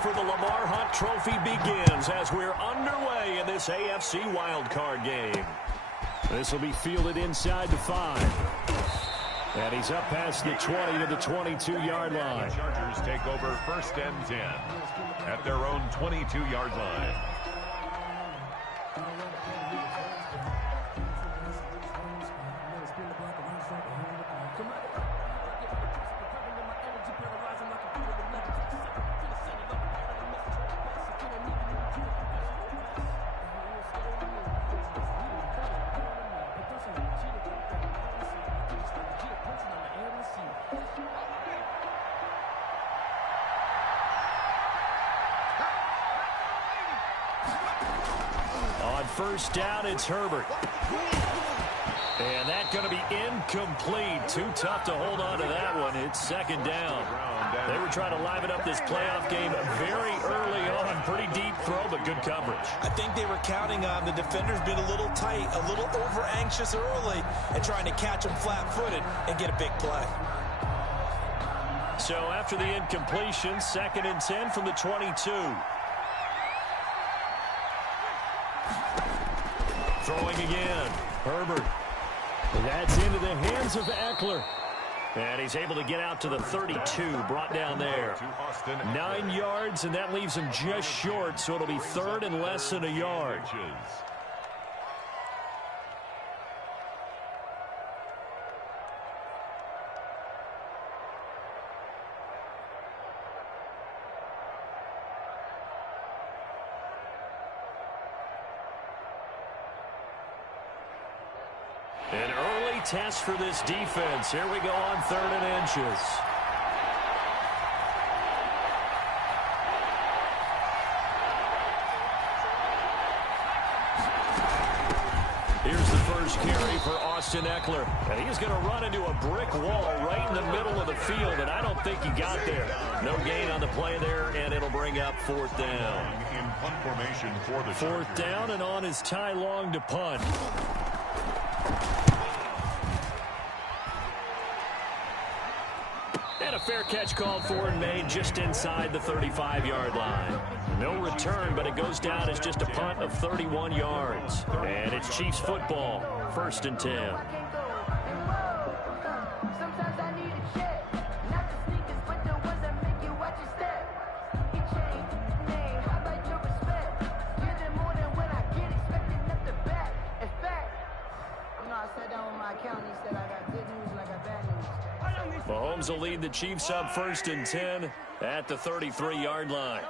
for the Lamar Hunt Trophy begins as we're underway in this AFC wildcard game. This will be fielded inside the 5. And he's up past the 20 to the 22-yard line. The Chargers take over 1st and 10 at their own 22-yard line. First down, it's Herbert. And that's going to be incomplete. Too tough to hold on to that one. It's 2nd down. They were trying to liven up this playoff game very early on. Pretty deep throw, but good coverage. I think they were counting on the defenders being a little tight, a little over-anxious early, and trying to catch them flat-footed and get a big play. So after the incompletion, 2nd and 10 from the 22. Throwing again. Herbert. That's into the hands of Eckler. And he's able to get out to the 32. Brought down there. 9 yards, and that leaves him just short. So it'll be 3rd and less than a yard. An early test for this defense. Here we go on 3rd and inches. Here's the first carry for Austin Eckler. And he's going to run into a brick wall right in the middle of the field, and I don't think he got there. No gain on the play there, and it'll bring up 4th down. In punt formation for the 4th down, and on is Ty Long to punt. And a fair catch called for and made just inside the 35-yard line. No return, but it goes down as just a punt of 31 yards. And it's Chiefs football, 1st and 10. Mahomes will lead the Chiefs up 1st and 10 at the 33-yard line.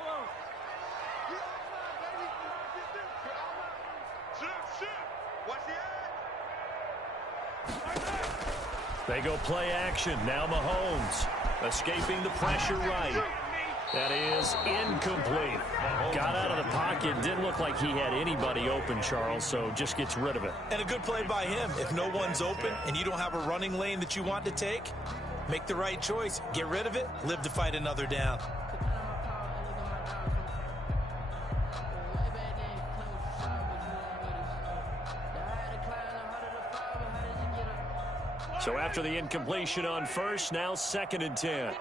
They go play action. Now Mahomes escaping the pressure right. That is incomplete. Got out of the pocket. Didn't look like he had anybody open, Charles, so just gets rid of it. And a good play by him. If no one's open and you don't have a running lane that you want to take, make the right choice. Get rid of it. Live to fight another down. So after the incompletion on 1st, now 2nd and 10.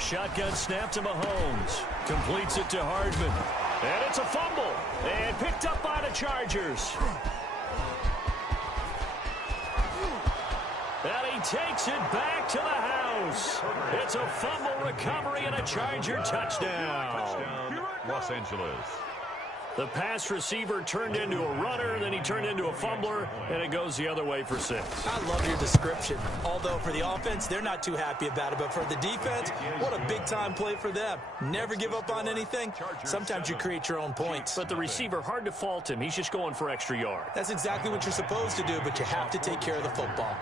Shotgun snap to Mahomes. Completes it to Hardman. And it's a fumble. And picked up by the Chargers. And he takes it back to the house. It's a fumble recovery and a Charger touchdown. Los Angeles. The pass receiver turned into a runner, then he turned into a fumbler, and it goes the other way for 6. I love your description. Although for the offense, they're not too happy about it. But for the defense, what a big-time play for them. Never give up on anything. Sometimes you create your own points. But the receiver, hard to fault him. He's just going for extra yard. That's exactly what you're supposed to do, but you have to take care of the football.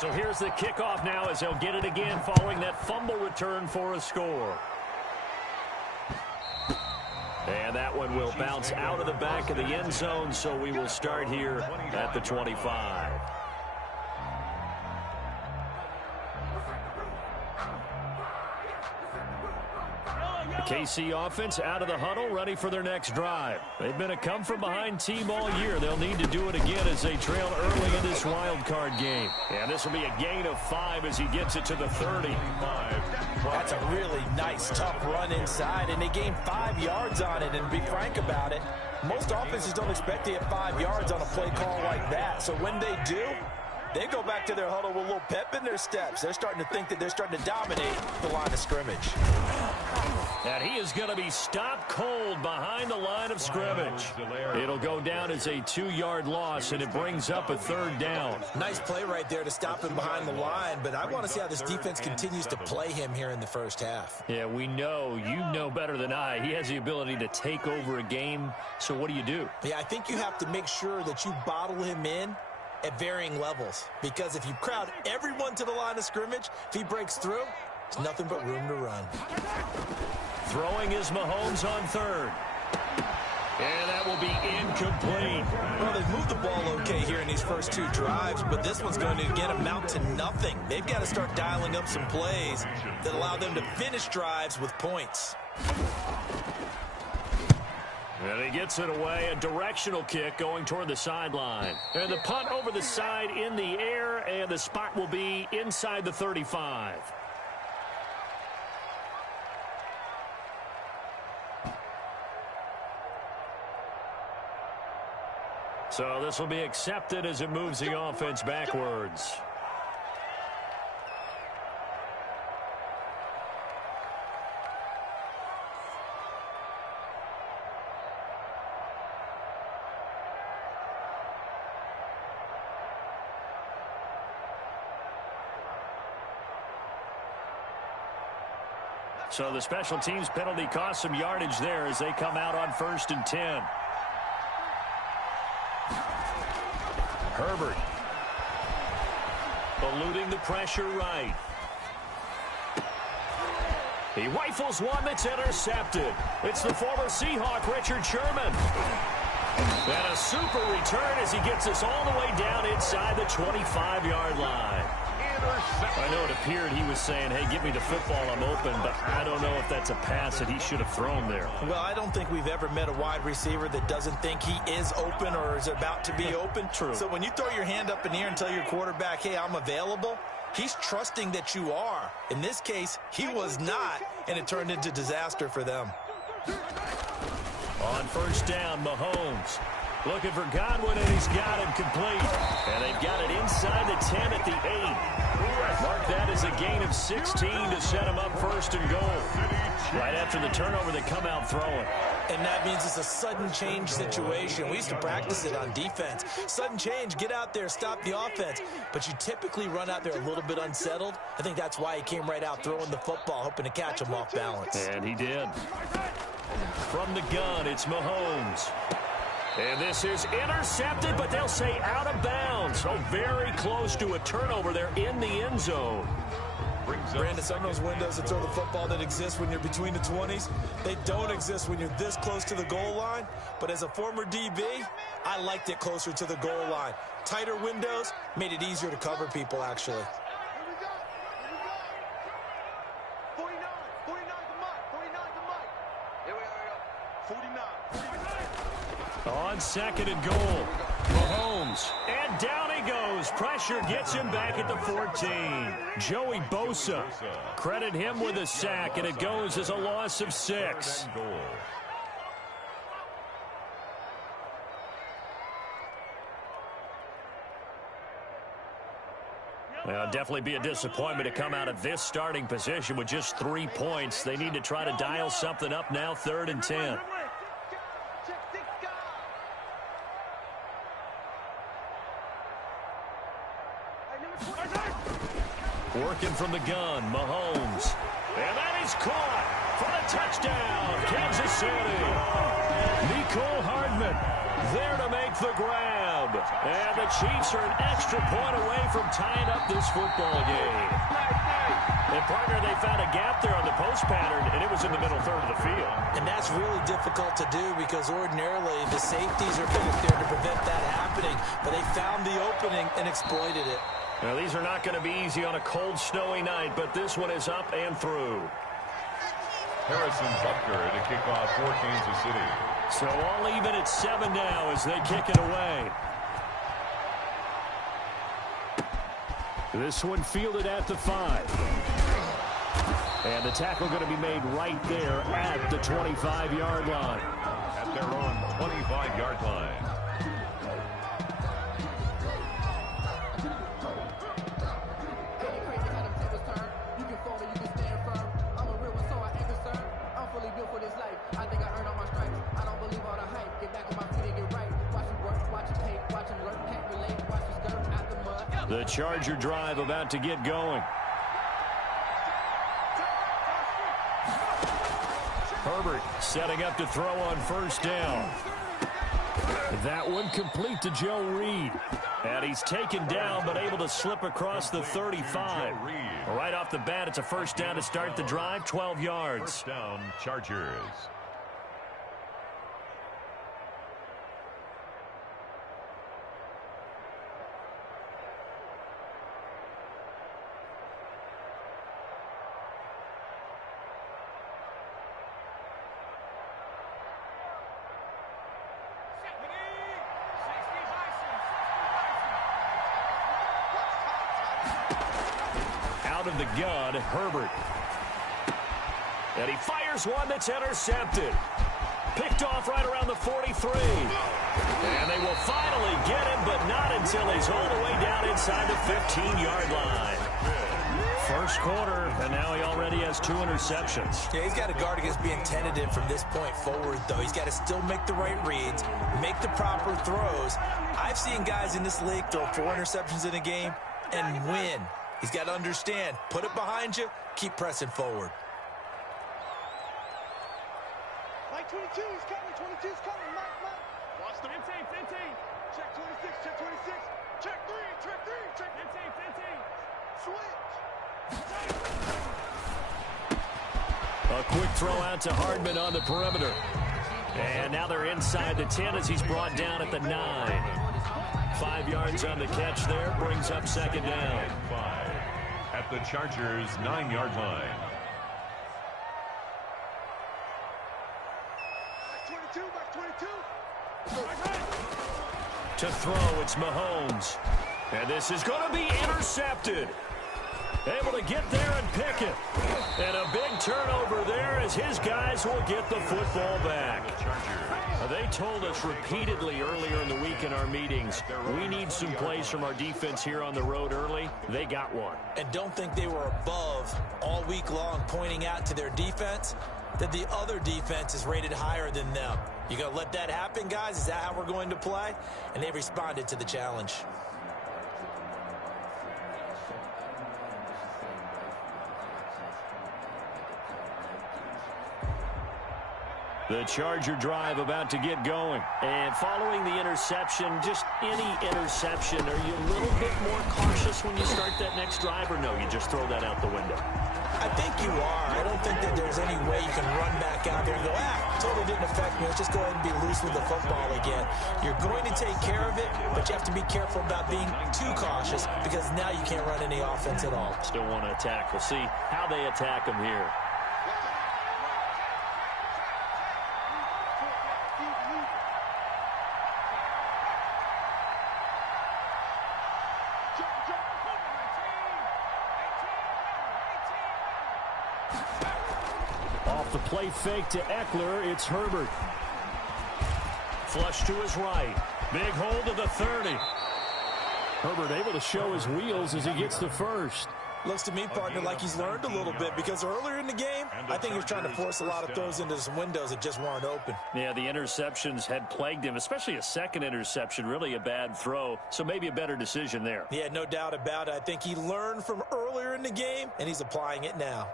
So here's the kickoff now as they'll get it again following that fumble return for a score. And And that one will bounce out of the back of the end zone, so we will start here at the 25. The KC offense out of the huddle, ready for their next drive. They've been a come-from-behind team all year. They'll need to do it again as they trail early in this wild card game. And this will be a gain of 5 as he gets it to the 30. That's a really nice, tough run inside, and they gained 5 yards on it. And to be frank about it, most offenses don't expect to get 5 yards on a play call like that. So when they do, they go back to their huddle with a little pep in their steps. They're starting to think that they're starting to dominate the line of scrimmage. And he is going to be stopped cold behind the line of scrimmage. It'll go down as a 2-yard loss, and it brings up a 3rd down. Nice play right there to stop him behind the line, but I want to see how this defense continues to play him here in the first half. Yeah, we know. You know better than I. He has the ability to take over a game, so what do? Yeah, I think you have to make sure that you bottle him in at varying levels, because if you crowd everyone to the line of scrimmage, if he breaks through, there's nothing but room to run. Throwing is Mahomes on 3rd. And that will be incomplete. Well, they've moved the ball okay here in these first 2 drives, but this one's going to again amount to nothing. They've got to start dialing up some plays that allow them to finish drives with points. And he gets it away, a directional kick going toward the sideline. And the punt over the side in the air, and the spot will be inside the 35. So this will be accepted as it moves the offense backwards. So the special teams penalty cost some yardage there as they come out on 1st and 10. Herbert eluding the pressure right. He rifles one that's intercepted. It's the former Seahawk, Richard Sherman. And a super return as he gets us all the way down inside the 25-yard line. I know it appeared he was saying, hey, give me the football, I'm open, but I don't know if that's a pass that he should have thrown there. Well, I don't think we've ever met a wide receiver that doesn't think he is open or is about to be open. True. So when you throw your hand up in the air and tell your quarterback, hey, I'm available, he's trusting that you are. In this case, he was not, and it turned into disaster for them. On 1st down, Mahomes looking for Godwin, and he's got him complete. And they've got it inside the 10 at the 8. Mark that as a gain of 16 to set him up 1st and goal. Right after the turnover, they come out throwing. And that means it's a sudden change situation. We used to practice it on defense. Sudden change, get out there, stop the offense. But you typically run out there a little bit unsettled. I think that's why he came right out throwing the football, hoping to catch him off balance. And he did. From the gun, it's Mahomes. And this is intercepted, but they'll say out of bounds. So very close to a turnover there in the end zone. Brandon, some of those windows that throw the football that exist when you're between the 20s, they don't exist when you're this close to the goal line. But as a former DB, I liked it closer to the goal line. Tighter windows made it easier to cover people, actually. On 2nd and goal, Mahomes. And down he goes. Pressure gets him back at the 14. Joey Bosa. Credit him with a sack, and it goes as a loss of 6. Well, definitely be a disappointment to come out of this starting position with just 3 points. They need to try to dial something up now, 3rd and 10. Working from the gun, Mahomes. And that is caught for the touchdown, Kansas City. Nicole Hardman there to make the grab. And the Chiefs are an extra point away from tying up this football game. And, partner, they found a gap there on the post pattern, and it was in the middle third of the field. And that's really difficult to do because ordinarily the safeties are back there to prevent that happening. But they found the opening and exploited it. Now, these are not going to be easy on a cold, snowy night, but this one is up and through. Harrison Butker to kick off for Kansas City. So all even at 7 now as they kick it away. This one fielded at the 5. And the tackle going to be made right there at the 25-yard line. At their own 25-yard line. The Charger drive about to get going. Herbert setting up to throw on first down. That one complete to Joe Reed. And he's taken down but able to slip across the 35. Right off the bat, it's a first down to start the drive, 12 yards. First down, Chargers. Out of the gun, Herbert. And he fires one that's intercepted. Picked off right around the 43. And they will finally get him, but not until he's all the way down inside the 15-yard line. First quarter, and now he already has 2 interceptions. Yeah, he's got to guard against being tentative from this point forward, though. He's got to still make the right reads, make the proper throws. I've seen guys in this league throw 4 interceptions in a game and win. He's got to understand, put it behind you, keep pressing forward. Mike 22 is coming, 22 is coming, Mike. Watch the 15. Check 26, check 26. Check 3, check 15. Switch. A quick throw out to Hardman on the perimeter. And now they're inside the 10 as he's brought down at the 9. 5 yards on the catch there, brings up second down. 5 at the Chargers' 9-yard line. To throw, it's Mahomes. And this is going to be intercepted. Able to get there and pick it. And a big turnover there as his guys will get the football back. They told us repeatedly earlier in the week in our meetings, we need some plays from our defense here on the road early. They got one. And don't think they were above all week long pointing out to their defense that the other defense is rated higher than them. You going to let that happen, guys? Is that how we're going to play? And they responded to the challenge. The Charger drive about to get going. And following the interception, just any interception, are you a little bit more cautious when you start that next drive, or no, you just throw that out the window? I think you are. I don't think that there's any way you can run back out there and go, totally didn't affect me. Let's just go ahead and be loose with the football again. You're going to take care of it, but you have to be careful about being too cautious because now you can't run any offense at all. Still want to attack. We'll see how they attack them here. Off the play fake to Eckler, it's Herbert. Flush to his right. Big hold of the 30. Herbert able to show his wheels as he gets the first. Looks to me, partner, like he's learned a little bit because earlier in the game, I think he was trying to force a lot of throws into some windows that just weren't open. Yeah, the interceptions had plagued him, especially a second interception, really a bad throw, so maybe a better decision there. Yeah, no doubt about it. I think he learned from earlier in the game, and he's applying it now.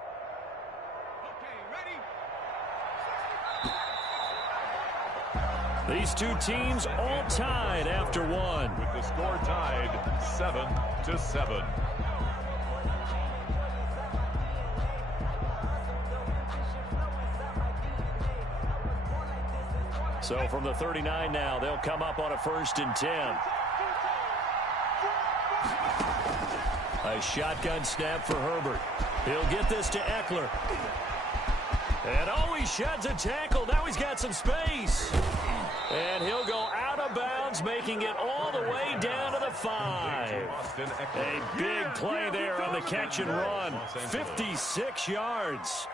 These two teams all tied after one. With the score tied 7-7. So from the 39 now, they'll come up on a 1st and 10. A shotgun snap for Herbert. He'll get this to Eckler. And he sheds a tackle. Now he's got some space. And he'll go out of bounds, making it all the way down to the 5. A big play there on the catch and run. 56 yards.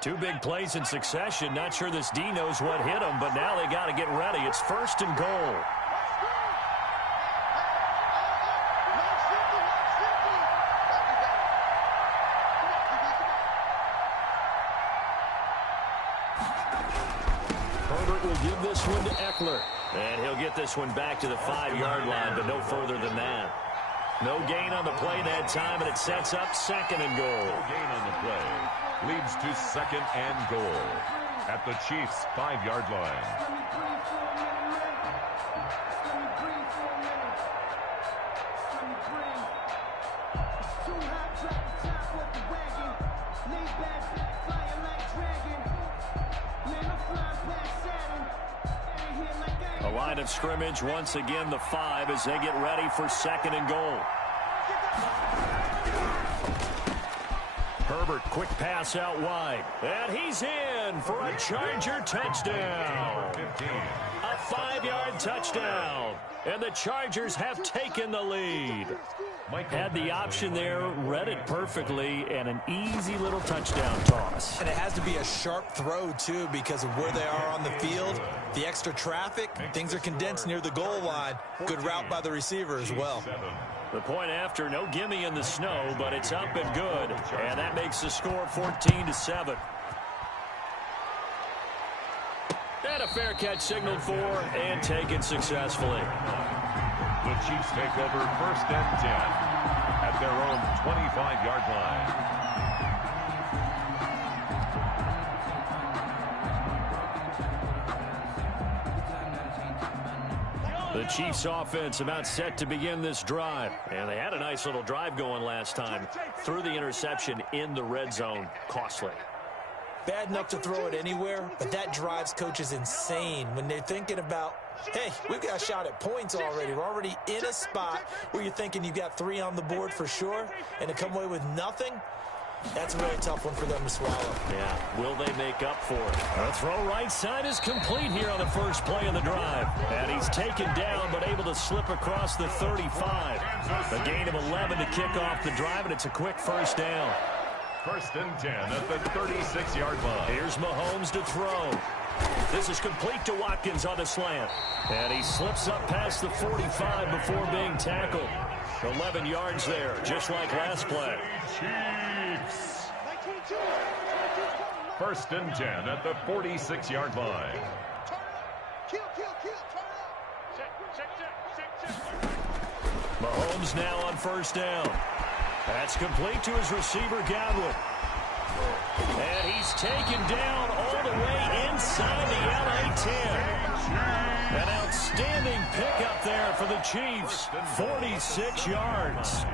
Two big plays in succession. Not sure this D knows what hit him, but now they got to get ready. It's 1st and goal. Herbert will give this one to Eckler. And he'll get this one back to the 5-yard line, but no further than that. No gain on the play that time, and it sets up 2nd and goal. No gain on the play. Leads to 2nd and goal at the Chiefs' 5-yard line. A line of scrimmage, once again the 5 as they get ready for 2nd and goal. Herbert, quick pass out wide. And he's in for a Charger touchdown. A 5-yard touchdown. And the Chargers have taken the lead. Had the option there, read it perfectly, and an easy little touchdown toss. And it has to be a sharp throw, too, because of where they are on the field. The extra traffic, things are condensed near the goal line. Good route by the receiver as well. The point after, no gimme in the snow, but it's up and good. And that makes the score 14-7. And a fair catch signaled for and taken successfully. The Chiefs take over 1st and 10 at their own 25-yard line. The Chiefs offense about set to begin this drive. And they had a nice little drive going last time. Threw the interception in the red zone. Costly. Bad enough to throw it anywhere, but that drives coaches insane when they're thinking about, hey, we've got a shot at points already. We're already in a spot where you're thinking you've got 3 on the board for sure, and to come away with nothing, that's a really tough one for them to swallow. Yeah, will they make up for it? The throw right side is complete here on the first play of the drive. And he's taken down, but able to slip across the 35. A gain of 11 to kick off the drive, and it's a quick 1st down. 1st and 10 at the 36-yard line. Here's Mahomes to throw. This is complete to Watkins on the slant. And he slips up past the 45 before being tackled. 11 yards there, just like last play. Chiefs. 1st and 10 at the 46-yard line. Mahomes now on 1st down. That's complete to his receiver, Godwin. And he's taken down all the way inside the LA 10. An outstanding pickup there for the Chiefs. 46 yards.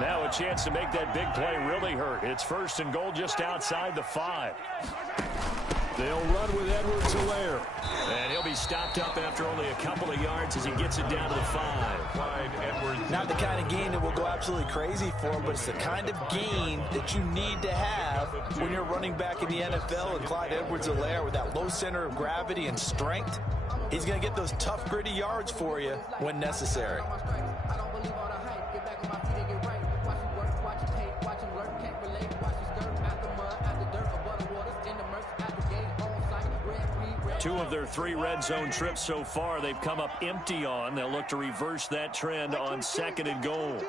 Now a chance to make that big play really hurt. It's 1st and goal just outside the 5. They'll run with Edwards-Helaire. And he'll be stopped up after only a couple of yards as he gets it down to the 5. Not the kind of gain that will go absolutely crazy for him, but it's the kind of gain that you need to have when you're running back in the NFL. And Clyde Edwards-Helaire, with that low center of gravity and strength, he's going to get those tough, gritty yards for you when necessary. Two of their 3 red zone trips so far, they've come up empty on. They'll look to reverse that trend on 2nd and goal.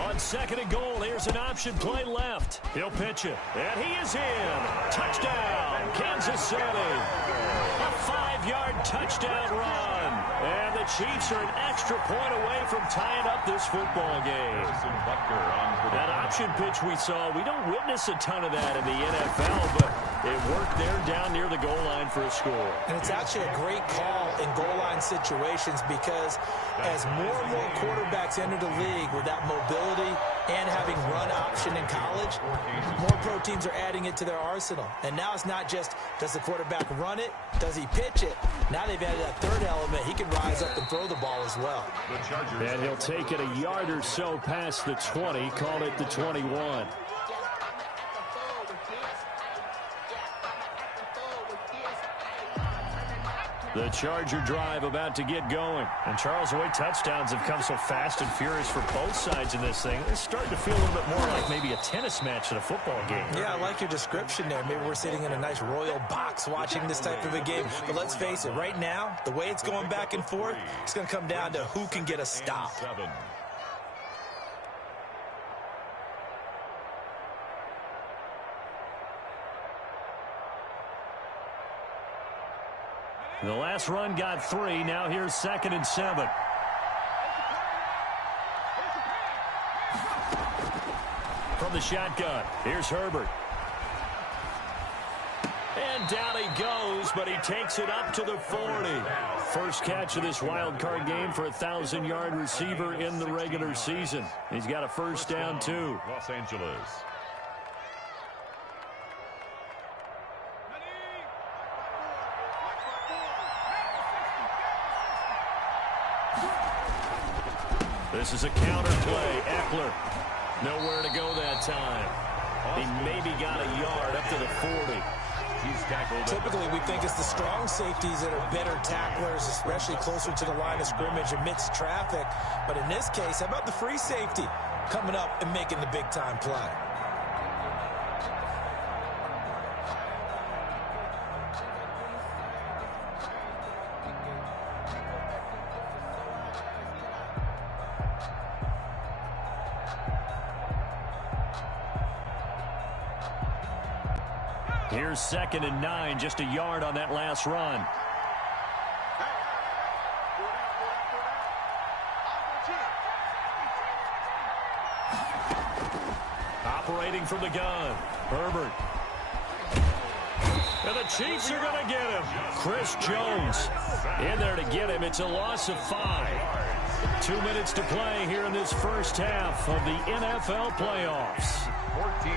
On on 2nd and goal. Here's an option play left. He'll pitch it, and he is in. Touchdown, Kansas City. A 5-yard touchdown run. And the Chiefs are an extra point away from tying up this football game. That option pitch we saw, we don't witness a ton of that in the NFL, but it worked there down near the goal line for a score. And it's actually a great call in goal line situations because as more and more quarterbacks enter the league with that mobility and having run option in college, more pro teams are adding it to their arsenal. And now it's not just, does the quarterback run it? Does he pitch it? Now they've added that third element. He can rise up and throw the ball as well. And he'll take it a yard or so past the 20, call it the 21. The Charger drive about to get going. And Charles, the way touchdowns have come so fast and furious for both sides in this thing, it's starting to feel a little bit more like maybe a tennis match than a football game. Yeah, I like your description there. Maybe we're sitting in a nice royal box watching this type of a game. But let's face it, right now, the way it's going back and forth, it's going to come down to who can get a stop. The last run got 3. Now here's 2nd and 7. From the shotgun, here's Herbert. And down he goes, but he takes it up to the 40. First catch of this wild card game for a 1,000-yard receiver in the regular season. He's got a first down, too. Los Angeles. This is a counter play. Eckler, nowhere to go that time. He maybe got a yard up to the 40. He's tackled. Typically, we think it's the strong safeties that are better tacklers, especially closer to the line of scrimmage amidst traffic. But in this case, how about the free safety coming up and making the big-time play? Here's 2nd and 9, just a yard on that last run. Operating from the gun, Herbert. And the Chiefs are going to get him. Chris Jones in there to get him. It's a loss of 5. 2 minutes to play here in this first half of the NFL playoffs. 14.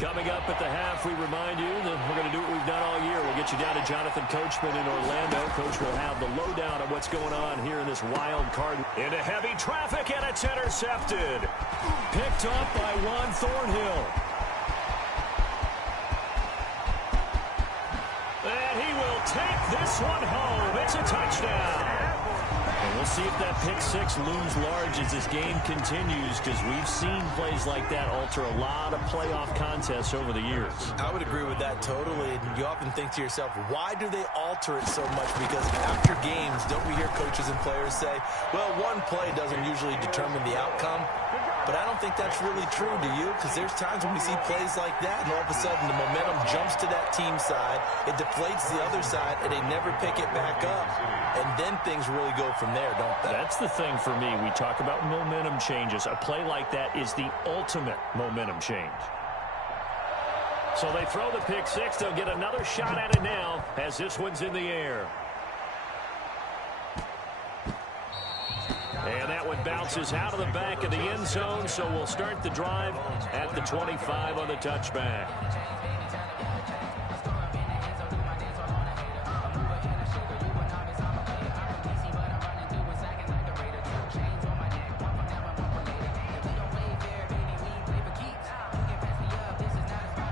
Coming up at the half, we remind you that we're going to do what we've done all year. We'll get you down to Jonathan Coachman in Orlando. Coach will have the lowdown on what's going on here in this wild card. Into heavy traffic, and it's intercepted. Picked up by Juan Thornhill. And he will take this one home. It's a touchdown. And we'll see if that pick 6 looms large as this game continues, because we've seen plays like that alter a lot of playoff contests over the years. I would agree with that totally. And you often think to yourself, why do they alter it so much? Because after games, don't we hear coaches and players say, well, one play doesn't usually determine the outcome? But I don't think that's really true, do you? Because there's times when we see plays like that, and all of a sudden the momentum jumps to that team side, it deflates the other side, and they never pick it back up. And then things really go from there, don't they? That's the thing for me. We talk about momentum changes. A play like that is the ultimate momentum change. So they throw the pick 6. They'll get another shot at it now as this one's in the air. And that one bounces out of the back of the end zone, so we'll start the drive at the 25 on the touchback.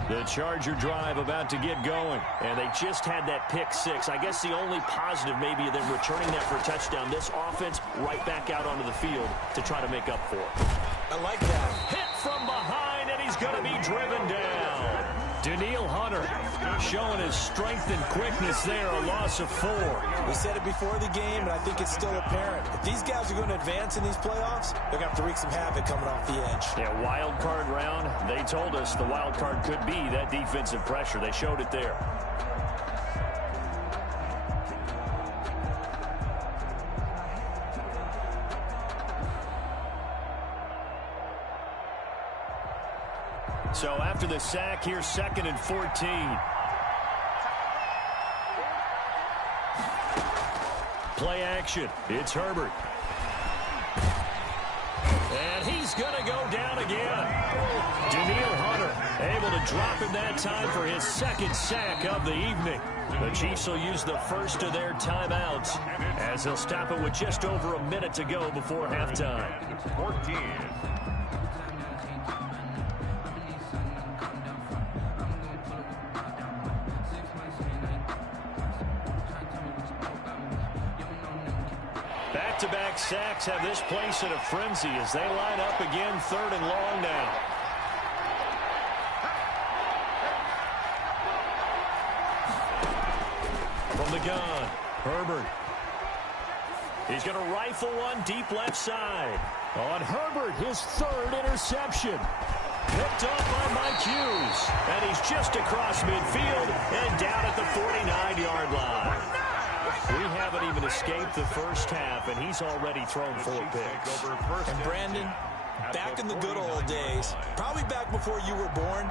The Charger drive about to get going, and they just had that pick 6. I guess the only positive maybe of them returning that for a touchdown. This offense right back out onto the field to try to make up for it. I like that. Hit from behind, and he's going to be driven down. Daniil Hunter showing his strength and quickness there, a loss of 4. We said it before the game, and I think it's still apparent. If these guys are going to advance in these playoffs, they're going to have to wreak some havoc coming off the edge. Yeah, wild card round. They told us the wild card could be that defensive pressure. They showed it there. So after the sack, here's 2nd and 14. Play action. It's Herbert. And he's going to go down again. Daniil Hunter able to drop him that time for his 2nd sack of the evening. The Chiefs will use the first of their timeouts as they'll stop it with just over a minute to go before halftime. 14. Back-to-back sacks have this place in a frenzy as they line up again 3rd and long now. From the gun, Herbert. He's going to rifle one deep left side. On Herbert, his 3rd interception. Picked up by Mike Hughes. And he's just across midfield and down at the 49-yard line. We haven't even escaped the first half, and he's already thrown 4 picks. And Brandon, back in the good old days, probably back before you were born,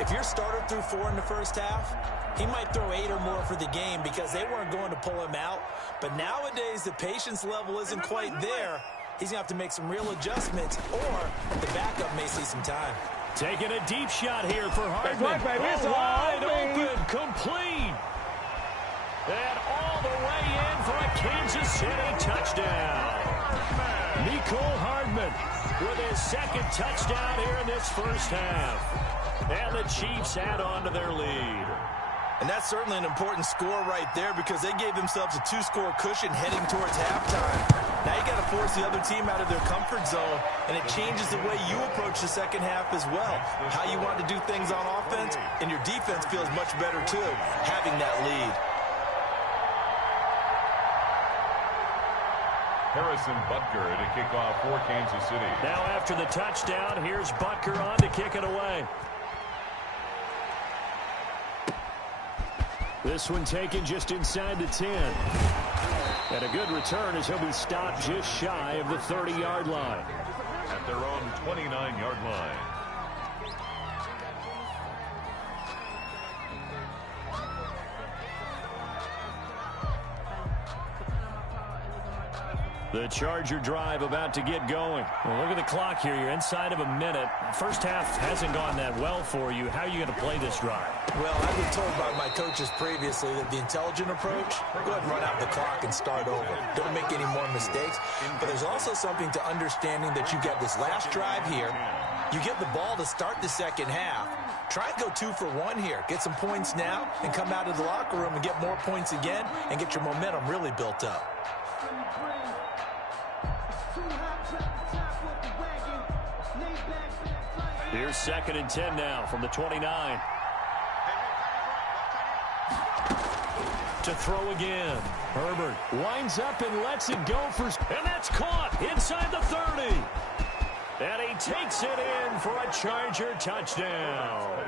if your starter threw 4 in the first half, he might throw 8 or more for the game because they weren't going to pull him out. But nowadays, the patience level isn't quite there. He's going to have to make some real adjustments, or the backup may see some time. Taking a deep shot here for Hardman. Wide open, complete. And all the way in for a Kansas City touchdown. Mecole Hardman with his 2nd touchdown here in this first half. And the Chiefs add on to their lead. And that's certainly an important score right there because they gave themselves a 2-score cushion heading towards halftime. Now you got to force the other team out of their comfort zone, and it changes the way you approach the second half as well. How you want to do things on offense, and your defense feels much better too, having that lead. Harrison Butker to kick off for Kansas City. Now after the touchdown, here's Butker on to kick it away. This one taken just inside the 10. And a good return as he'll be stopped just shy of the 30-yard line. At their own 29-yard line. The Charger drive about to get going. Well, look at the clock here. You're inside of a minute. First half hasn't gone that well for you. How are you going to play this drive? Well, I've been told by my coaches previously that the intelligent approach, go ahead and run out the clock and start over. Don't make any more mistakes. But there's also something to understanding that you get this last drive here. You get the ball to start the second half. Try and go 2 for 1 here. Get some points now and come out of the locker room and get more points again and get your momentum really built up. Here's 2nd and 10 now from the 29. To throw again. Herbert winds up and lets it go for... And that's caught inside the 30. And he takes it in for a Charger touchdown.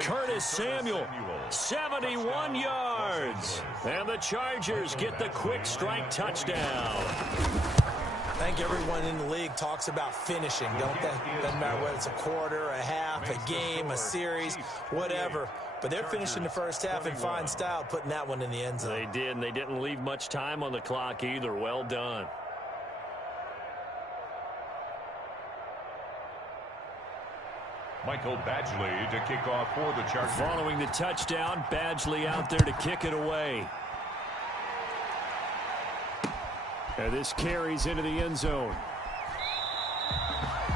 Curtis Samuel, 71 yards. And the Chargers get the quick strike touchdown. I think everyone in the league talks about finishing, don't they? Doesn't matter whether it's a quarter, a half, a game, a series, whatever. But they're finishing the first half in fine style, putting that one in the end zone. They did, and they didn't leave much time on the clock either. Well done. Michael Badgley to kick off for the Chargers. Following the touchdown, Badgley out there to kick it away. And this carries into the end zone.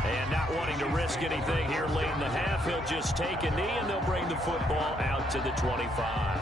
And not wanting to risk anything here late in the half, he'll just take a knee, and they'll bring the football out to the 25.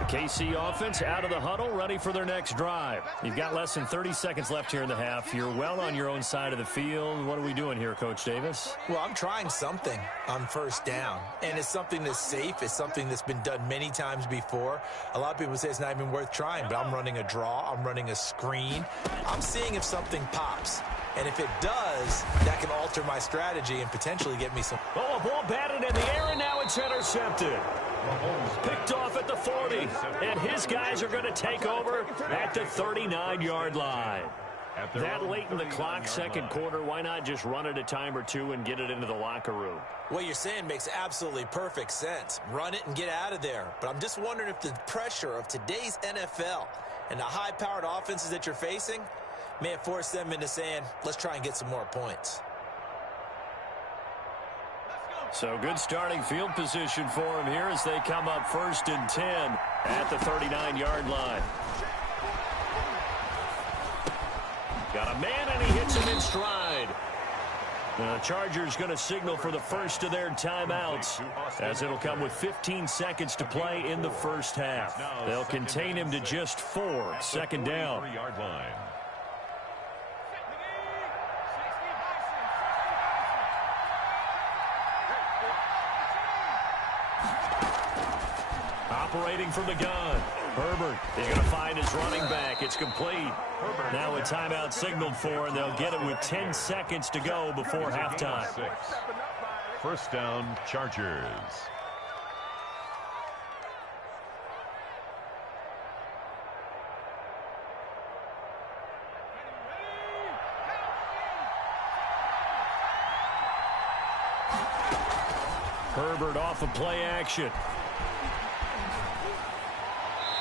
The KC offense out of the huddle, ready for their next drive. You've got less than 30 seconds left here in the half. You're well on your own side of the field. What are we doing here, Coach Davis? Well, I'm trying something on first down, and it's something that's safe. It's something that's been done many times before. A lot of people say it's not even worth trying, but I'm running a draw. I'm running a screen. I'm seeing if something pops. And if it does, that can alter my strategy and potentially get me some. Oh, a ball batted in the air, and now it's intercepted. Picked off at the 40, and his guys are going to take over at the 39-yard line. That late in the clock, second quarter, why not just run it a time or two and get it into the locker room? What you're saying makes absolutely perfect sense. Run it and get out of there. But I'm just wondering if the pressure of today's NFL and the high-powered offenses that you're facing may have forced them into saying, let's try and get some more points. So good starting field position for him here as they come up 1st and 10 at the 39-yard line. Got a man, and he hits him in stride. The Chargers going to signal for the first of their timeouts, as it'll come with 15 seconds to play in the first half. They'll contain him to just 4. Second down. Operating from the gun. Herbert is going to find his running back. It's complete. Now a timeout signaled for, and they'll get it with 10 seconds to go before halftime. First down, Chargers. Herbert off of play action.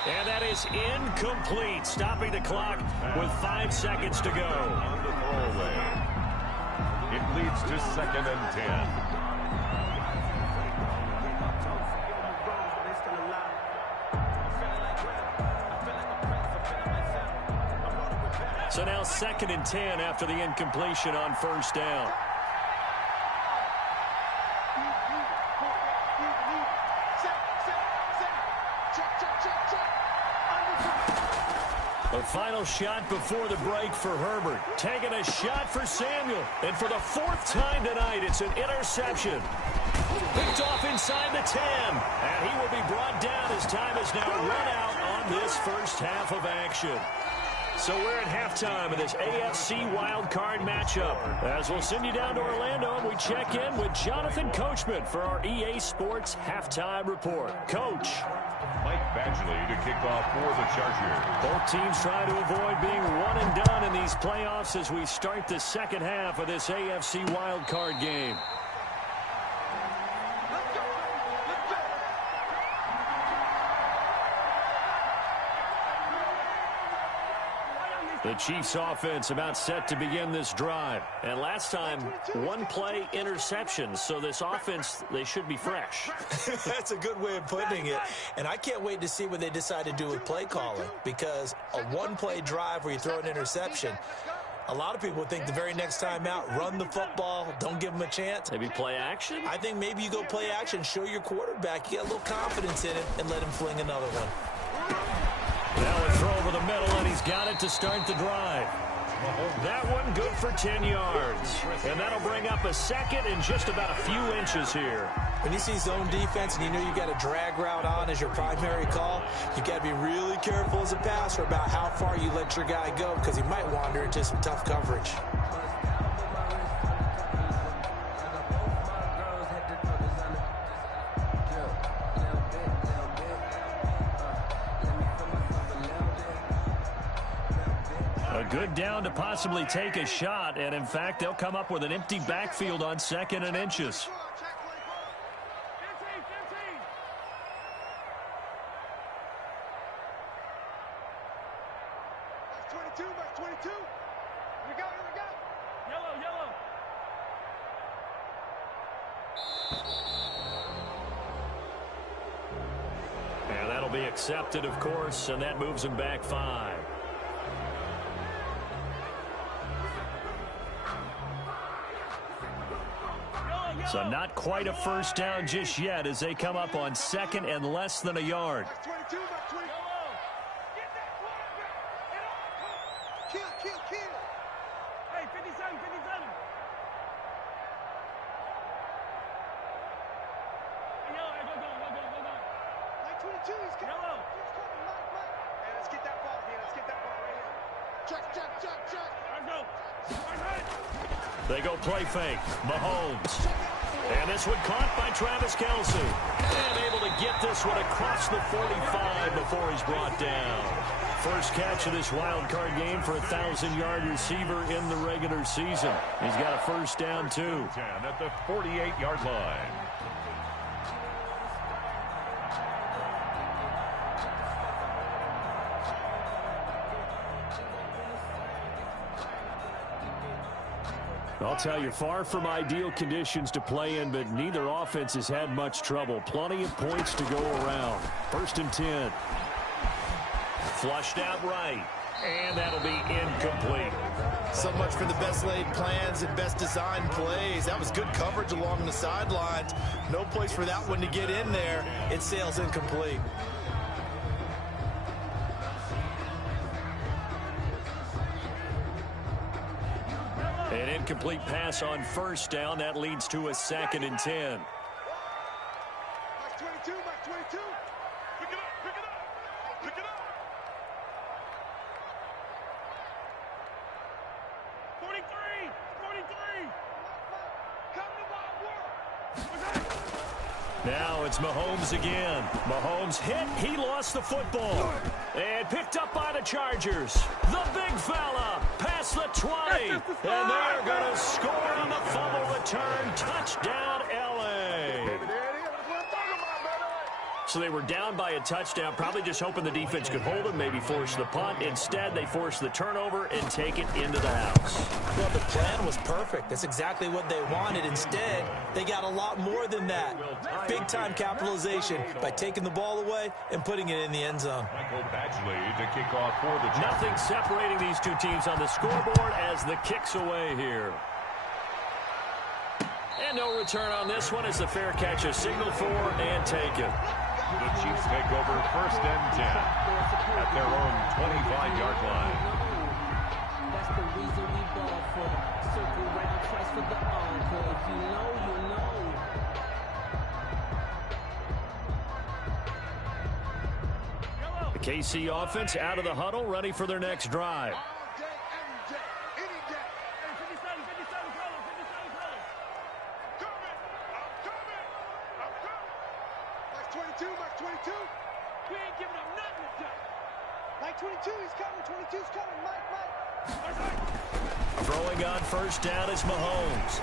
And that is incomplete, stopping the clock with 5 seconds to go. On the throwaway. It leads to 2nd and 10. So now 2nd and 10 after the incompletion on first down. The final shot before the break for Herbert. Taking a shot for Samuel. And for the 4th time tonight, it's an interception. Picked off inside the 10. And he will be brought down as time is now run out on this first half of action. So we're at halftime of this AFC wildcard matchup. As we'll send you down to Orlando, and we check in with Jonathan Coachman for our EA Sports Halftime Report. Coach. Mike Badgley to kick off for the Chargers. Both teams trying to avoid being one and done in these playoffs as we start the second half of this AFC wildcard game. The Chiefs offense about set to begin this drive. And last time, one play interception. So this offense, they should be fresh. That's a good way of putting it. And I can't wait to see what they decide to do with play calling. Because a one-play drive where you throw an interception, a lot of people think the very next time out, run the football, don't give them a chance. Maybe play action? I think maybe you go play action, show your quarterback you got a little confidence in it, and let him fling another one. Now a throw over the middle, and he's got it to start the drive. That one good for 10 yards. And that'll bring up a second and just about a few inches here. When you see zone defense and you know you got a drag route on as your primary call, you got to be really careful as a passer about how far you let your guy go because he might wander into some tough coverage. Good down to possibly take a shot, and in fact, they'll come up with an empty backfield on 2nd and inches. And that'll be accepted, of course, and that moves him back 5. So not quite a first down just yet as they come up on 2nd and less than a yard. Kill, kill, kill. Hey, 57, 57. Hey, yo, go. Like 22, he's coming. Yellow. He's coming, Mike. Hey, let's get that ball here. Let's get that ball right here. Check. Let's go. They go play fake. Mahomes. And this one caught by Travis Kelce. And able to get this one across the 45 before he's brought down. First catch of this wild card game for a 1,000-yard receiver in the regular season. He's got a first down, too. 10 at the 48-yard line. I'll tell you, far from ideal conditions to play in, but neither offense has had much trouble. Plenty of points to go around. First and 10. Flushed out right. And that'll be incomplete. So much for the best laid plans and best designed plays. That was good coverage along the sidelines. No place for that one to get in there. It sails incomplete. An incomplete pass on first down. That leads to a 2nd and 10. Mike 22. Pick it up. 43. Come to my work. Now it's Mahomes again. Mahomes hit. He lost the football. And picked up by the Chargers. The big fella past the 20. And they're going to score on the fumble return. Touchdown, L.A. So they were down by a touchdown, probably just hoping the defense could hold them, maybe force the punt. Instead, they forced the turnover and take it into the house. Well, the plan was perfect. That's exactly what they wanted. Instead, they got a lot more than that. Big-time capitalization by taking the ball away and putting it in the end zone. Michael Badgley to kick off for the Chargers. Nothing separating these two teams on the scoreboard as the kick's away here. And no return on this one as the fair catch is signaled for and taken. The Chiefs take over first and 10 at their own 25-yard line. That's the reason we ball for. Circle round twice for the encore. If you know, you know. The KC offense out of the huddle, ready for their next drive. All day, every day, any day. Hey, 57 colors. I'm coming. Mike 22. We ain't giving up nothing today. Mike 22, he's coming. 22's coming. Mike. Throwing on first down is Mahomes.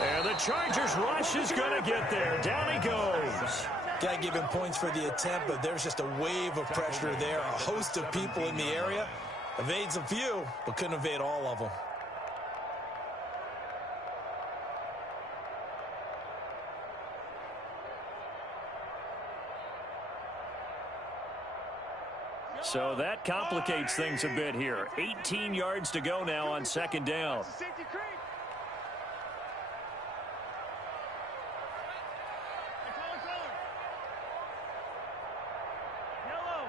And the Chargers rush is going to get there. Down he goes. Got to give him points for the attempt, but there's just a wave of pressure there. A host of people in the area. Evades a few, but couldn't evade all of them. So that complicates things a bit here. 18 yards to go now on second down. Safety creep. Color. Yellow.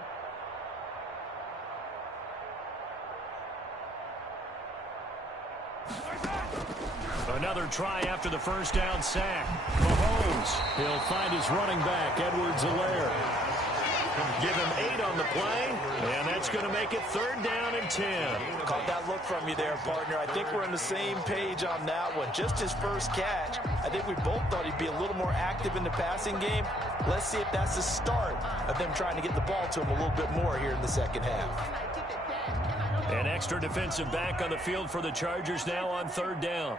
Another try after the first down sack. Mahomes, he'll find his running back, Edwards-Helaire. Give him 8 on the play, and that's going to make it 3rd down and 10. Caught that look from you there, partner. I think we're on the same page on that one. Just his first catch. I think we both thought he'd be a little more active in the passing game. Let's see if that's the start of them trying to get the ball to him a little bit more here in the second half. An extra defensive back on the field for the Chargers now on 3rd down.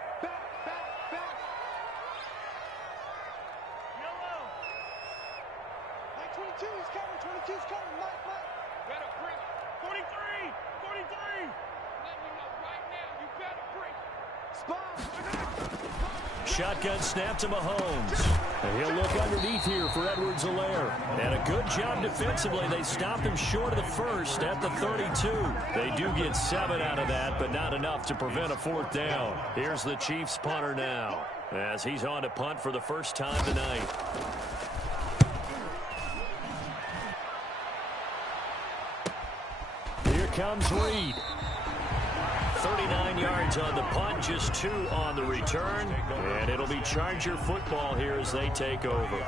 Shotgun snap to Mahomes. And he'll look underneath here for Edwards-Helaire. And a good job defensively. They stopped him short of the first at the 32. They do get 7 out of that, but not enough to prevent a 4th down. Here's the Chiefs punter now as he's on to punt for the first time tonight. Here comes Reed. 39 yards on the punt, just 2 on the return. And it'll be Charger football here as they take over.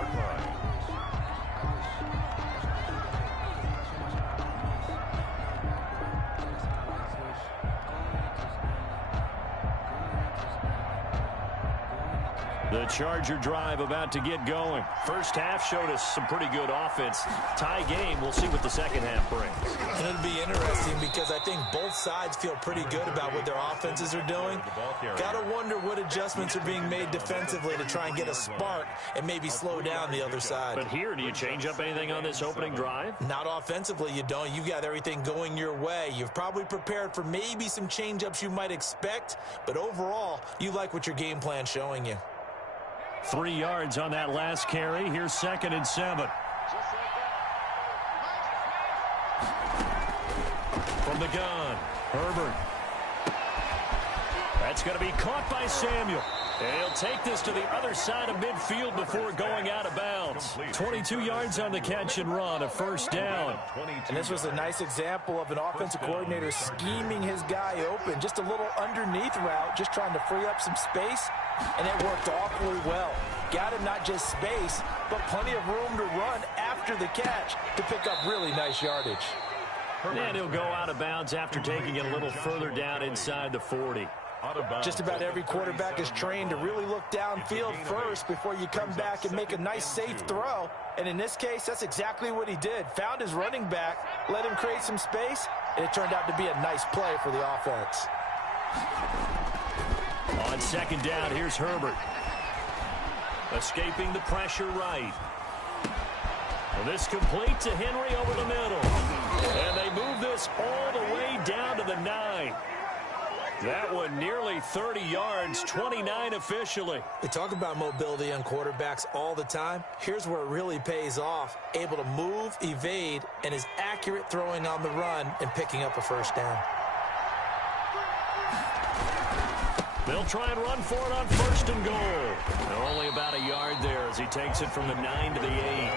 The Charger drive about to get going. First half showed us some pretty good offense. Tie game. We'll see what the second half brings. And it'll be interesting because I think both sides feel pretty good about what their offenses are doing. Got to wonder what adjustments are being made defensively to try and get a spark and maybe slow down the other side. But here, do you change up anything on this opening drive? Not offensively, you don't. You got everything going your way. You've probably prepared for maybe some change-ups you might expect, but overall, you like what your game plan's showing you. 3 yards on that last carry. Here's 2nd and 7. From the gun, Herbert. That's going to be caught by Samuel. And he'll take this to the other side of midfield before going out of bounds. 22 yards on the catch and run, a first down. And this was a nice example of an offensive coordinator scheming his guy open. Just a little underneath route, just trying to free up some space. And it worked awfully well. Got him not just space, but plenty of room to run after the catch to pick up really nice yardage. And he'll go out of bounds after taking it a little further down inside the 40. Just about every quarterback is trained to really look downfield first before you come back and make a nice, safe throw. And in this case, that's exactly what he did. Found his running back, let him create some space, and it turned out to be a nice play for the offense. On 2nd down, here's Herbert. Escaping the pressure right. And this complete to Henry over the middle. And they move this all the way down to the 9. That one nearly 30 yards, 29 officially. We talk about mobility on quarterbacks all the time. Here's where it really pays off. Able to move, evade, and is accurate throwing on the run and picking up a first down. They'll try and run for it on 1st and goal. Only about a yard there as he takes it from the 9 to the 8.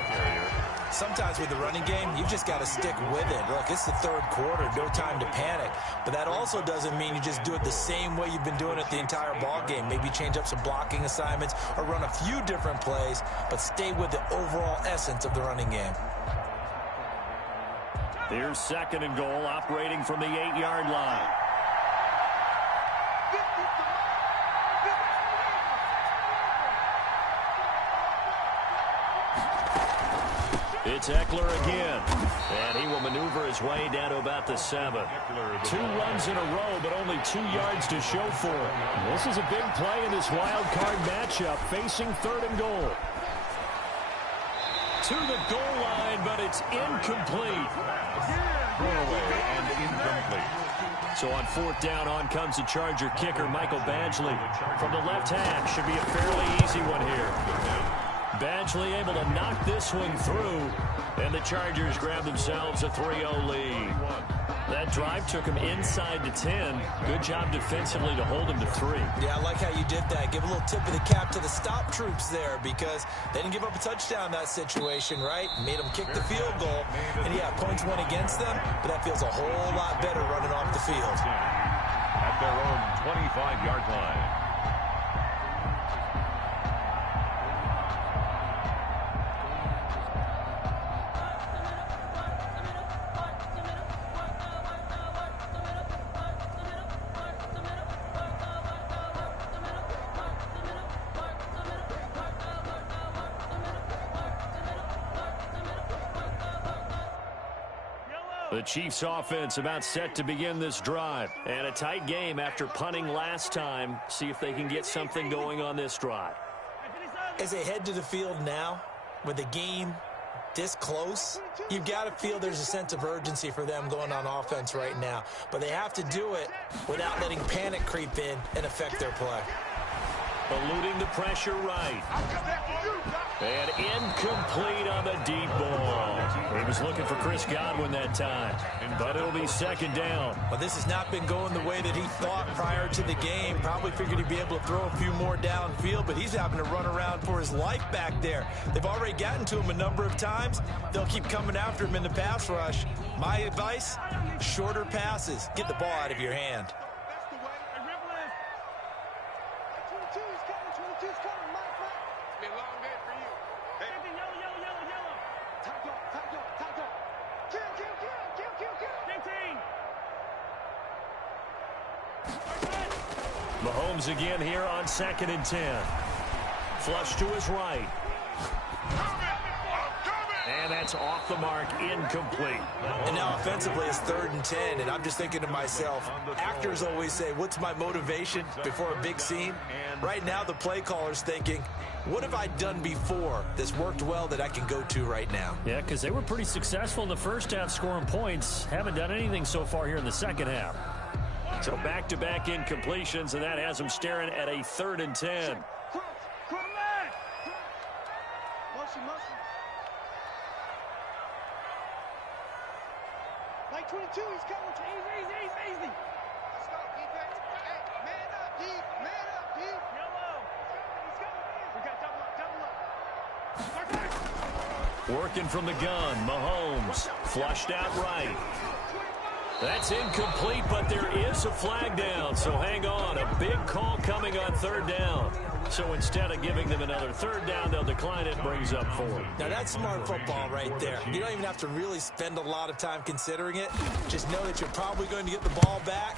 Sometimes with the running game, you've just got to stick with it. Look, it's the 3rd quarter, no time to panic. But that also doesn't mean you just do it the same way you've been doing it the entire ball game. Maybe change up some blocking assignments or run a few different plays, but stay with the overall essence of the running game. Here's 2nd and goal, operating from the 8-yard line. It's Eckler again, and he will maneuver his way down to about the 7. 2 runs in a row, but only 2 yards to show for it. This is a big play in this wild card matchup, facing 3rd and goal. To the goal line, but it's incomplete. Throwaway and incomplete. So on 4th down, on comes the Charger kicker, Michael Badgley. From the left hash, should be a fairly easy one here. Badgley able to knock this one through, and the Chargers grab themselves a 3-0 lead. That drive took him inside the 10. Good job defensively to hold him to 3. Yeah, I like how you did that. Give a little tip of the cap to the stop troops there because they didn't give up a touchdown in that situation, right? Made them kick the field goal. And, yeah, points went against them, but that feels a whole lot better running off the field. At their own 25-yard line. The Chiefs offense about set to begin this drive. And a tight game after punting last time. See if they can get something going on this drive. As they head to the field now, with the game this close, you've got to feel there's a sense of urgency for them going on offense right now. But they have to do it without letting panic creep in and affect their play. Eluding the pressure right. And incomplete on the deep ball. He was looking for Chris Godwin that time, but it'll be second down. Well, this has not been going the way that he thought prior to the game. Probably figured he'd be able to throw a few more downfield, but he's having to run around for his life back there. They've already gotten to him a number of times. They'll keep coming after him in the pass rush. My advice, shorter passes. Get the ball out of your hand. Mahomes again here on 2nd and 10. Flush to his right. And that's off the mark, incomplete. And now offensively it's 3rd and 10, and I'm just thinking to myself, actors always say, what's my motivation before a big scene? Right now the play caller's thinking, what have I done before that's worked well that I can go to right now? Yeah, because they were pretty successful in the first half scoring points. Haven't done anything so far here in the second half. So back-to-back incompletions, and that has them staring at a 3rd and 10. Like 22, he's coming. Easy. Let's go, defense. Hey, man up, deep. Man up, deep. Yellow. He's coming. We got double up. Working from the gun, Mahomes flushed out right. That's incomplete, but there is a flag down, so hang on. A big call coming on 3rd down. So instead of giving them another 3rd down, they'll decline it, brings up 4th. Now that's smart football right there. You don't even have to really spend a lot of time considering it. Just know that you're probably going to get the ball back.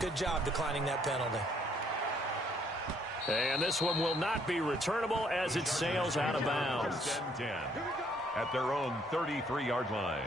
Good job declining that penalty. And this one will not be returnable as it sails out of bounds. 10 at their own 33-yard line.